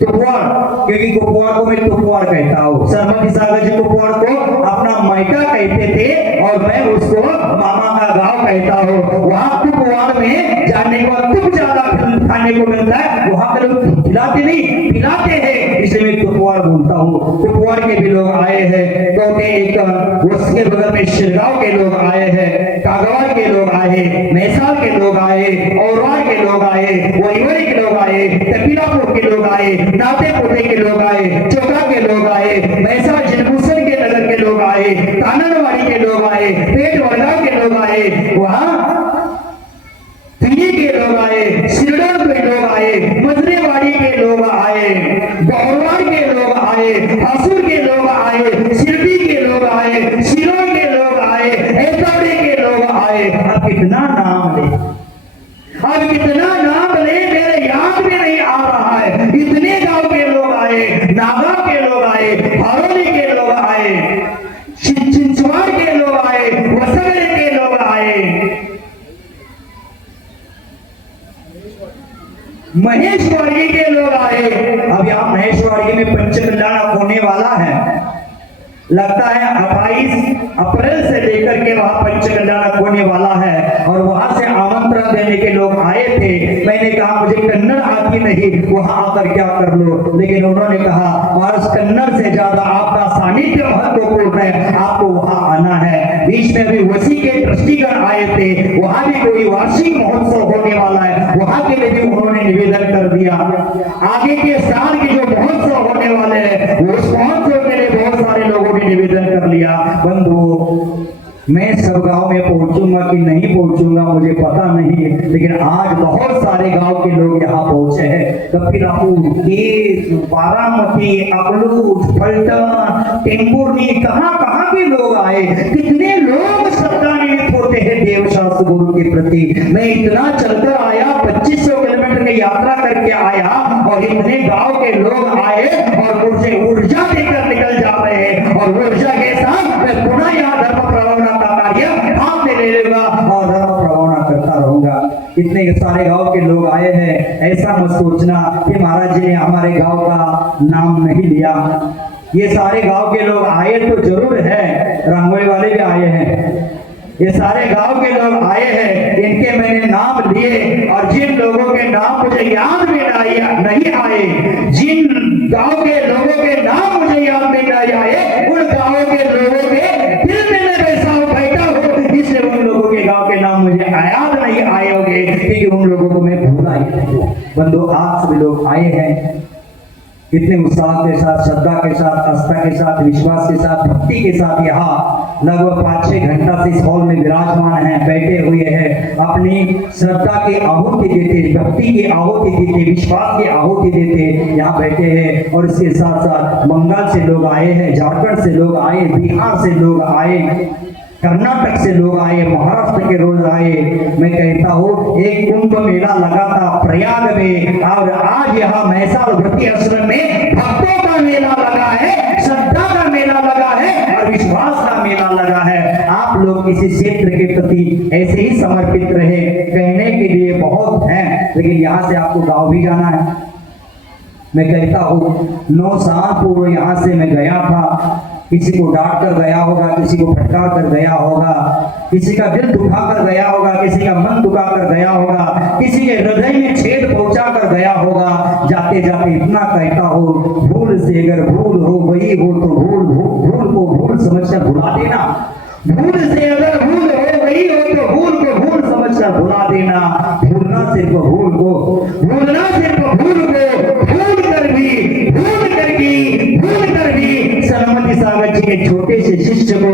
कुपवाड़, क्योंकि कुपवाड़ को मैं कुपवाड़ कहता हूँ। सरमती सागर जी कुपवाड़ को अपना मायका कहते थे और मैं उसको मामा का गांव कहता हूँ। वहां कुपवाड़ में जाने को खूब ज्यादा खाने को मिलता है, वहां के लोग खिलाते नहीं पिलाते हैं, इसलिए मैं कुपवाड़ बोलता हूँ। कुपवाड़ के भी लोग आए हैं, तो एक उसके बगल में शिरगांव के लोग आए हैं, कागवाड़ के लोग आए, मैसाल के लोग आए, औरवाड़ के लोग आए, वहीवरी के लोग आए, कपिलापुर के लोग आए, नातेपुर के लोग आए, चोका के लोग आए, मैसाल जनभूषण के नगर के लोग आए, काननवाड़ी के लोग आए, पेट वर्गा के लोग आए, वहां के लोग आए, सिरडोर के लोग आए, मजरेवाड़ी के लोग आए, गौरवाड़ के लोग आए, हसूर के लोग आए, सिरडी के लोग आए, शिरोर के लोग आए, ऐतौड़ी के लोग आए। अब कितना नाम ले, अब कितना नाम ले, मेरे याद में नहीं आ रहा है। इतने गांव के लोग आए, नागा के लोग आए, भरौली के लोग आए, छिंचवाड़ के लोग आए, वसगड़े के लोग आए, महेशवाड़ी के लोग आए। अब यहाँ महेशवाड़ी में पंचकल्याण होने वाला है, लगता है 28 अप्रैल से लेकर के वहां पंचकल्याण होने वाला है और वहां से आमंत्रण देने के लोग आए थे। मैंने कहा मुझे कन्नड़ आती नहीं, वहां आकर क्या कर लो, लेकिन उन्होंने कहा महाराज कन्नड़ से ज्यादा आपका सानिध्य महत्वपूर्ण है, आपको वहां आना है। बीच में भी वसी के ट्रस्टीगण आए थे, वहां भी कोई वार्षिक महोत्सव होने वाला है, वहां के लिए भी उन्होंने निवेदन कर दिया। आगे के साल के जो महोत्सव होने वाले हैं उस महोत्सव के लिए बहुत सारे लोगों ने निवेदन कर लिया। बंधु, मैं सब गांव में पहुंचूंगा कि नहीं पहुंचूंगा मुझे पता नहीं, लेकिन आज बहुत सारे गांव के लोग यहाँ पहुंचे हैं। कपिलापुर, केस, बारामती, अकलूज, फलटन, टेम्पुरनी, कहां कहां के लोग आए। कितने लोग श्रद्धान्वित होते हैं देवशास्त्र गुरु के प्रति। मैं इतना चलकर आया, 2500 किलोमीटर की यात्रा करके आया और इतने गांव के लोग आए और मुझे ऊर्जा देकर निकल जा रहे हैं और ऊर्जा के साथ मैं पुनः यहाँ धर्म प्रवचन का कार्य हाथ में ले लूंगा और धर्म प्रवचन करता रहूंगा। इतने सारे गांव के लोग आए हैं, ऐसा मत सोचना कि महाराज जी ने हमारे गांव का नाम नहीं लिया। ये सारे गांव के लोग आए तो जरूर है, रंगोली वाले भी आए हैं, ये सारे गांव के लोग आए हैं, इनके मैंने नाम लिए और जिन लोगों के नाम मुझे याद में नहीं आए, जिन गांव के लोगों के नाम मुझे याद में नहीं आए, उन गांव के लोगों के दिल में मैं बैठा हूँ, इसलिए उन लोगों के गांव के नाम मुझे याद नहीं आए होंगे, क्योंकि उन लोगों को मैं भूला ही नहीं। बंधु, आप सभी लोग आए हैं इतने उत्साह के साथ, श्रद्धा के साथ, आस्था के साथ, विश्वास के साथ, भक्ति के साथ यहाँ लगभग 5-6 घंटा से इस हॉल में विराजमान हैं, बैठे हुए हैं, अपनी श्रद्धा की आहुति देते, भक्ति की आहुति देते, विश्वास की आहुति देते यहाँ बैठे हैं। और इसके साथ साथ बंगाल से लोग आए हैं, झारखंड से लोग आए, बिहार से लोग आए, कर्नाटक से लोग आए, महाराष्ट्र के लोग आए। मैं कहता हूँ एक कुंभ मेला लगा था प्रयाग में और आज यहाँ मैसाल व्रती आश्रम में भक्तों का मेला लगा है, श्रद्धा का मेला लगा है और विश्वास का मेला लगा है। आप लोग इसी क्षेत्र के प्रति ऐसे ही समर्पित रहे, कहने के लिए बहुत है, लेकिन यहाँ से आपको गाँव भी जाना है। मैं कहता हूँ 9 साल पूर्व यहाँ से मैं गया था, किसी को डांट कर गया होगा, किसी को फटकार कर गया होगा, किसी का दिल दुखा कर गया होगा, किसी का मन दुखा कर गया होगा, किसी के हृदय में छेद पहुंचा कर गया होगा। जाते जाते इतना कहता हो, भूल से अगर भूल हो गई हो तो भूल को भूल समझकर भुला देना। भूल से अगर भूल हो गई हो तो भूल को भूल समझकर भुला देना। भूलना सिर्फ भूल को, भूलना सिर्फ भूल को, भूल कर भी सरमती सागर जी के छोटे से शिष्य को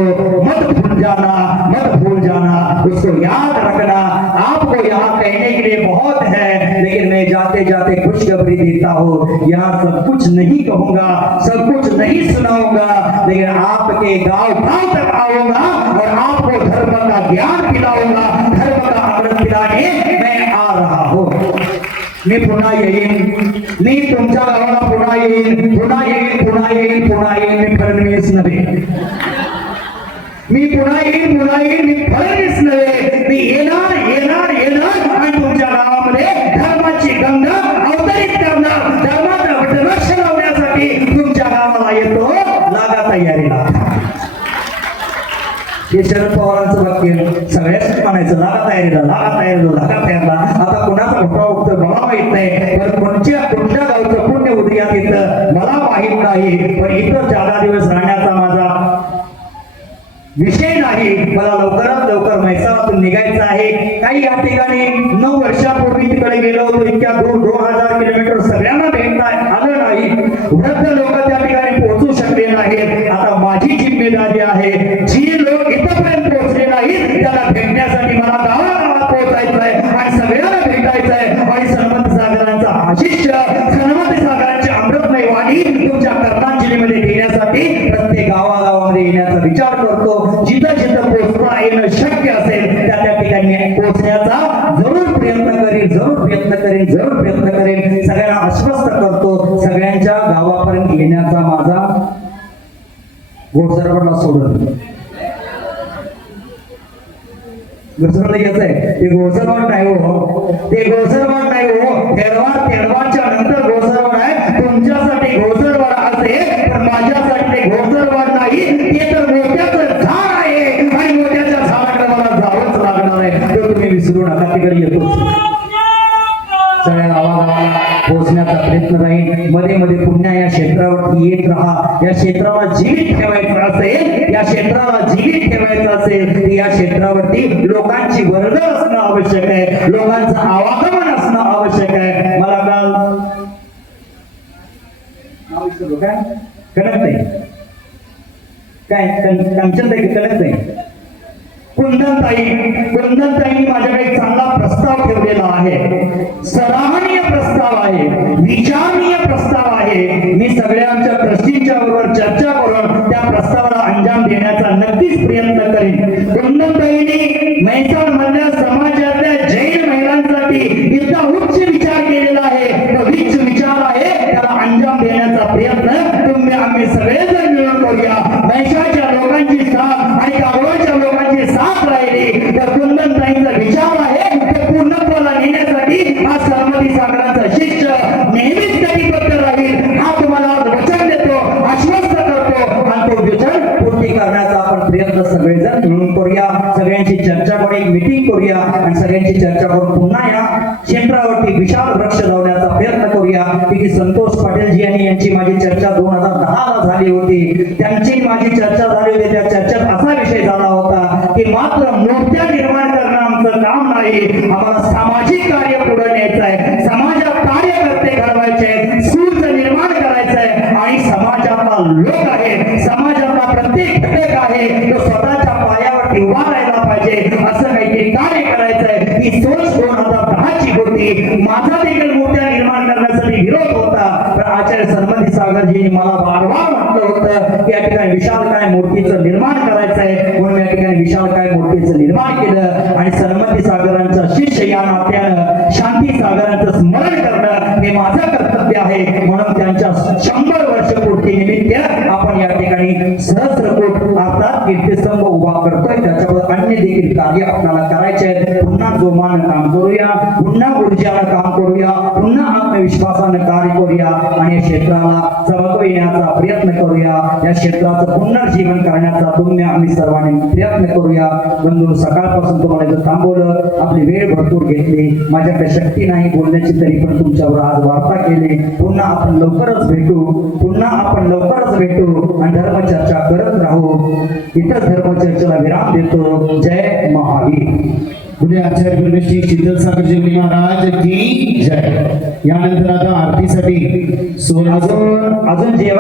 मत भूल जाना, उसको याद रखना। आपको यहाँ कहने के लिए बहुत है, लेकिन मैं जाते जाते खुशखबरी देता हूँ, यहाँ सब कुछ नहीं कहूंगा, सब कुछ नहीं सुनाऊंगा, लेकिन आपके गांव तक आऊंगा और आपको धर्म का ज्ञान पिलाऊंगा, धर्म का अमृत पिलाने मैं आ रहा हूँ। मी पुन्हा येईन, मी तुमच्या गावाला पुन्हा येईन, मी फडणवीस नव्हे, मी पुन्हा येईन, मी फडणवीस नव्हे, मी येणार येणार येणार आणि तुमच्या गावामध्ये धर्माची गंगा अवतरित करणार, धर्माचं वटवृक्ष लावण्यासाठी तुमच्या गावाला येतो, लागा तयारीला. हे शरद पवारांचं वाक्य सगळ्याच म्हणायचं, लागा तयारीला, लागा तयारीला, लागा तयारीला. आता कुणाचा घोटाळा उठतो मला माहित नाही, पण कुठल्या गावचं पुण्य उदयात येतं मला माहित नाही, पण इथं जादा दिवस राहण्याचा माझा विषय नाही. मला लवकरात लवकर म्हैसाळातून निघायचं आहे. काही या ठिकाणी 9 वर्षापूर्वी तिकडे गेलो होतो, इतक्या दूर 2000 किलोमीटर सगळ्यांना भेटता आलं नाही, वृद्ध लोक त्या ठिकाणी पोहोचू शकले नाहीत. आता माझी जिम्मेदारी आहे, जी लोक इथपर्यंत पोहोचले नाहीत त्याला भेटण्यासाठी मला गावागावात पोहोचायचं आहे आणि सगळ्यांना भेटायचं आहे. आणि सन्मत सागरांचा आशिष्य, सन्मत सागरांची अमृतमय वाणी तुमच्या कर्णांजलीमध्ये देण्यासाठी प्रत्येक गावागावामध्ये येण्याचा विचार करतो. जिथं जिथं पोहोचता येणं शक्य असेल त्या ठिकाणी पोहोचण्याचा जरूर प्रयत्न करेन, जरूर प्रयत्न करेन, जरूर प्रयत्न करेन. सगळ्यांना आश्वस्त करतो, सगळ्यांच्या गावापर्यंत येण्याचा माझा घोडसरवडला सोडून घोडसरवड घ्यायचंय. ते घोडसरवड नाही हो, ते घोडसरवड नाही हो. तेडवाच्या नंतर घोडसरवड आहे. तुमच्यासाठी घोडसरवड असेल पण माझ्यासाठी ते घोडसरवड नाही, ते तर मोत्याचं झाड आहे आणि मोत्याच्या झाडाकडे मला जावंच लागणार आहे. ते तुम्ही विसरू नका, तिकडे येतो. सगळ्या गावागावाला पोहोचण्याचा प्रयत्न राहील. मध्ये मध्ये पुन्हा या क्षेत्रावरती येत राहा. या क्षेत्राला जीवित ठेवायचं असेल, या क्षेत्राला जीवित ठेवायचं असेल तर या क्षेत्रावरती लोकांची वर्दळ असणं आवश्यक आहे, लोकांचं आवागमन असणं आवश्यक आहे. मला काल नाव विसरलो, काय कळत नाही, काय कांचनताई कळत नाही, कुंदनताईंनी माझ्याकडे एक चांगला प्रस्ताव ठेवलेला आहे, सराहनीय प्रस्ताव आहे, विचारणीय प्रस्ताव आहे. मी सगळ्या आमच्या ट्रस्टींच्या बरोबर चर्चा करून त्या प्रस्तावाला अंजाम देण्याचा नक्कीच प्रयत्न करेन. कुंदनताईंनी म्हैसाळ मधल्या समाजातल्या जैन महिलांसाठी इतका उच्च विचार केलेला आहे, तो उच्च विचार आहे, त्याला अंजाम देण्याचा प्रयत्न आम्ही सगळेजण मिळून करूया. म्हैसाळच्या लोकांची साथ आणि कागवाच्या लोकांची साथ राहिली तर कुंदनताईंचा विचार आहे ते पूर्णत्वाला नेण्यासाठी हा सरमती सागराचा शिष्य नेहमीच कटिबद्ध राहील. हा तुम्हाला वचन देतो, आश्वस्त करतो आणि तो वचन पूर्ती करण्याचा आपण प्रयत्न सगळेजण मिळून करूया. सगळ्यांची चर्चा करून एक मीटिंग करूया आणि सगळ्यांची चर्चा करून पुन्हा या क्षेत्रावरती विशाल वृक्ष लावण्याचा प्रयत्न करूया. की संतोष पाटीलजी यांनी यांची माझी चर्चा 2010 ला झाली होती, त्यांची माझी चर्चा झाली होती. त्या चर्चेत असा विषय झाला होता की मात्र मूर्त्या निर्माण करणं आमचं काम नाही, आम्हाला सामाजिक कार्य पुढे न्यायचं आहे, समाजात कार्यकर्ते घडवायचे आहेत, सूर्य निर्माण करायचं आहे आणि समाजातला लोक आहे, समाजातला प्रत्येक घटक आहे तो स्वतःच्या पायावरती उभा राहायला पाहिजे, असं काहीतरी कार्य करायचं आहे. ही सोच 2010 ची होती. माझा देखील मूर्त्या निर्माण करण्यासाठी विरोध होता, पण आचार्य सरमती सागरजींनी मला वारंवार म्हटलं होतं की या ठिकाणी विशालकाय मूर्तीचं निर्माण करायचं आहे, म्हणून या ठिकाणी विशालकाय मूर्तीचं निर्माण केलं. आणि सरमती सागरांचा शिष्य या नात्यानं शांती सागरांचं स्मरण करणं हे माझं कर्तव्य आहे. म्हणून त्यांच्या 100 वर्ष पूर्ती निमित्त आपण या ठिकाणी सहस्रकूट अर्थात कीर्तिस्तंभ उभा करतोय. त्याच्यावर अन्य देखील कार्य आपल्याला करायचे आहेत. पुन्हा जोमानं काम करूया, पुन्हा ऊर्जानं काम करूया, पुन्हा आत्मविश्वासानं कार्य करूया आणि या क्षेत्राला चमक येण्याचा प्रयत्न करूया. या क्षेत्राचं पुनर्जीवन करण्याचा तुम्ही आम्ही सर्वांनी प्रयत्न करूया. बंधू, सकाळपासून तुम्हाला इथं थांबवलं, आपली वेळ भरपूर घेतली, माझ्याकडे शक्ती नाही बोलण्याची, तरी पण तुमच्यावर आज वार्ता केली. पुन्हा आपण लवकरच भेटू, पुन्हा आपण लवकरच भेटू आणि धर्मचर्चा करत राहू. इथं धर्मचर्चेला विराम देतो. जय महावीर. पुढे आचार्य परमेश्वरी शीतल सागरजी महाराज की जय. यानंतर आता आरतीसाठी अजून जेव्हा